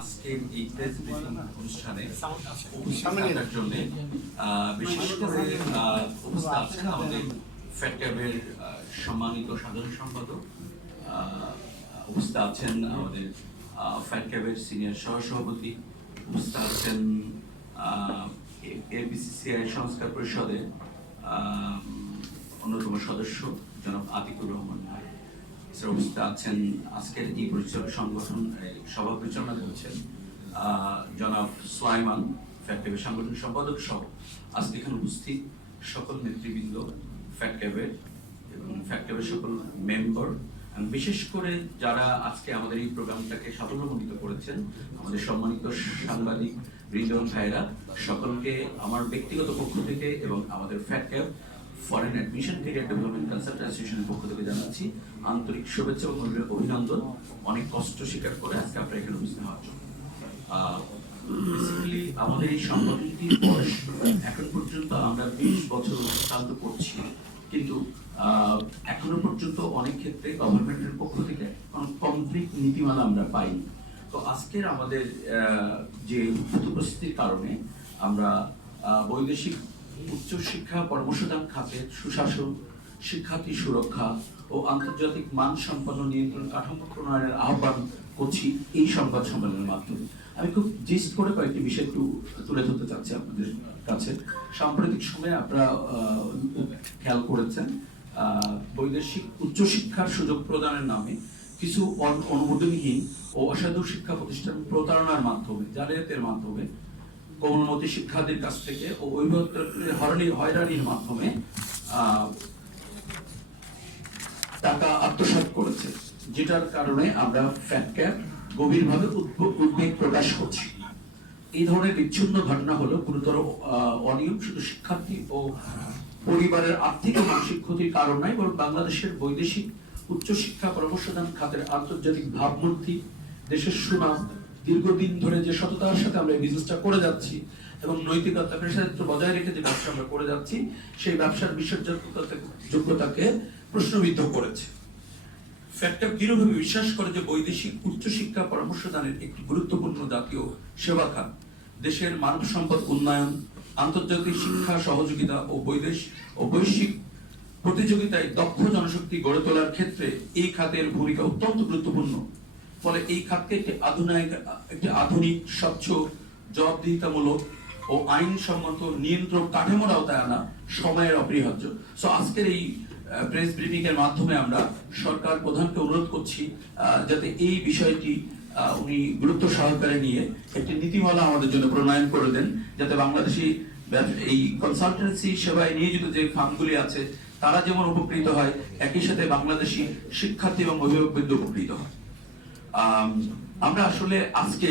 আজকের এই press briefing অনুষ্ঠানে উপস্থিত থাকার জন্য বিশেষ করে উপস্থিত আছেন আমাদের ফ্যাটক্যাবের সম্মানিত সাধারণ সম্পাদক, উপস্থিত আছেন আমাদের ফ্যাটক্যাবের সিনিয়র সহসভাপতি, উপস্থিত আছেন এবিসিসিআই সংস্কার পরিষদের অন্যতম সদস্য জনাব আতিকুর রহমান ভাই, উপস্থিত আছেন আজকের এই পরিচালক সংগঠন সভা পরিচালনা করছেন জনাব সুলাইমান, ফ্যাটক্যাবের সাংগঠনিক সম্পাদক সহ আজকে এখানে উপস্থিত সকল নেতৃবৃন্দ ফ্যাটক্যাবের এবং ফ্যাটক্যাবের সকল মেম্বার, বিশেষ করে যারা আজকে আমাদের এই প্রোগ্রামটাকে সাফল্যমণ্ডিত করেছেন, আমাদের সম্মানিত সাংবাদিক বৃন্দন ভাইরা, সকলকে আমার ব্যক্তিগত পক্ষ থেকে এবং আমাদের ফ্যাটক্যাব foreign admission career development consult অ্যাসোসিয়েশনের পক্ষ থেকে জানাচ্ছি আন্তরিক শুভেচ্ছা এবং অভিনন্দন। অনেক কষ্ট স্বীকার করে আজকে আপনারা এখানে উপস্থিত হওয়ার জন্য। বেসিক্যালি আমাদের এই সংগঠনটির বয়স এখন পর্যন্ত আমরা 20 বছর অতিক্রান্ত করছি, কিন্তু এখনো পর্যন্ত অনেক ক্ষেত্রে গভর্নমেন্টের পক্ষ থেকে কমপ্লিট নীতিমালা আমরা পাইনি। তো আজকের আমাদের যে উপস্থিতির কারণে আমরা বৈদেশিক উচ্চশিক্ষা কর্মসংস্থান খাতের সুশাসন, শিক্ষার্থী সুরক্ষা ও আন্তর্জাতিক মানসম্পন্ন নিয়ন্ত্রণ কাঠামো প্রণয়নের আহ্বান করছি এই সংবাদ সম্মেলনের মাধ্যমে। আমি খুব জিস্ট করে কয়েকটি বিষয় একটু তুলে ধরতে চাচ্ছি আপনাদের কাছে। সাম্প্রতিক সময়ে আপনারা খেয়াল করেছেন বৈদেশিক উচ্চশিক্ষার সুযোগ প্রদানের নামে কিছু অনুমোদনহীন ও অসাধু শিক্ষা প্রতিষ্ঠান প্রতারণার মাধ্যমে, জালিয়াতের মাধ্যমে, কোমলমতি শিক্ষার্থীর কাছ থেকে ও হয়রানির মাধ্যমে টাকা আত্মসাৎ করেছে, যেটার কারণে আমরা ফ্যাটক্যাব গভীরভাবে উদ্বেগ প্রকাশ করছি। এই ধরনের বিচ্ছিন্ন ঘটনা হলো গুরুতর অনিয়ম শুধু শিক্ষার্থী ও পরিবারের আর্থিক ও মানসিক ক্ষতির কারণ নয়, বরং বাংলাদেশের বৈদেশিক উচ্চশিক্ষা কর্মসংস্থান খাতের আন্তর্জাতিক ভাবমূর্তি, দেশের সুনাম, দীর্ঘদিন ধরে যে সততার সাথে আমরা এই বিজনেসটা করে যাচ্ছি এবং নৈতিকতা পেশাদারিত্ব বজায় রেখে যে ব্যবসা আমরা করে যাচ্ছি, সেই ব্যবসার বিশ্বাসযোগ্যতাকে প্রশ্নবিদ্ধ করেছে। ফ্যাটক্যাব দৃঢ়ভাবে বিশ্বাস করে যে বৈদেশিক উচ্চশিক্ষা পরামর্শদানের একটি গুরুত্বপূর্ণ জাতীয় সেবা খাত দেশের মানব সম্পদ উন্নয়ন, আন্তর্জাতিক শিক্ষা সহযোগিতা ও বৈশ্বিক প্রতিযোগিতায় দক্ষ জনশক্তি গড়ে তোলার ক্ষেত্রে এই খাতের ভূমিকা অত্যন্ত গুরুত্বপূর্ণ। ফলে এই খাতকে একটি আধুনিক, স্বচ্ছ, জবাবদিহিতামূলক ও আইনসম্মত নিয়ন্ত্রক কাঠামোর আওতায় আনা সময়ের অপরিহার্য। সো আজকের এই প্রেস ব্রিফিং এর মাধ্যমে আমরা সরকার প্রধানকে অনুরোধ করছি যাতে এই বিষয়টি উনি গুরুত্ব সহকারে নিয়ে একটি নীতিমালা আমাদের জন্য প্রণয়ন করে দেন, যাতে বাংলাদেশি এই কনসালটেন্সি সেবায় নিয়োজিত যে ফার্মগুলি আছে তারা যেমন উপকৃত হয়, একই সাথে বাংলাদেশি শিক্ষার্থী এবং অভিভাবকবৃন্দ উপকৃত হয়। আমরা আসলে আজকে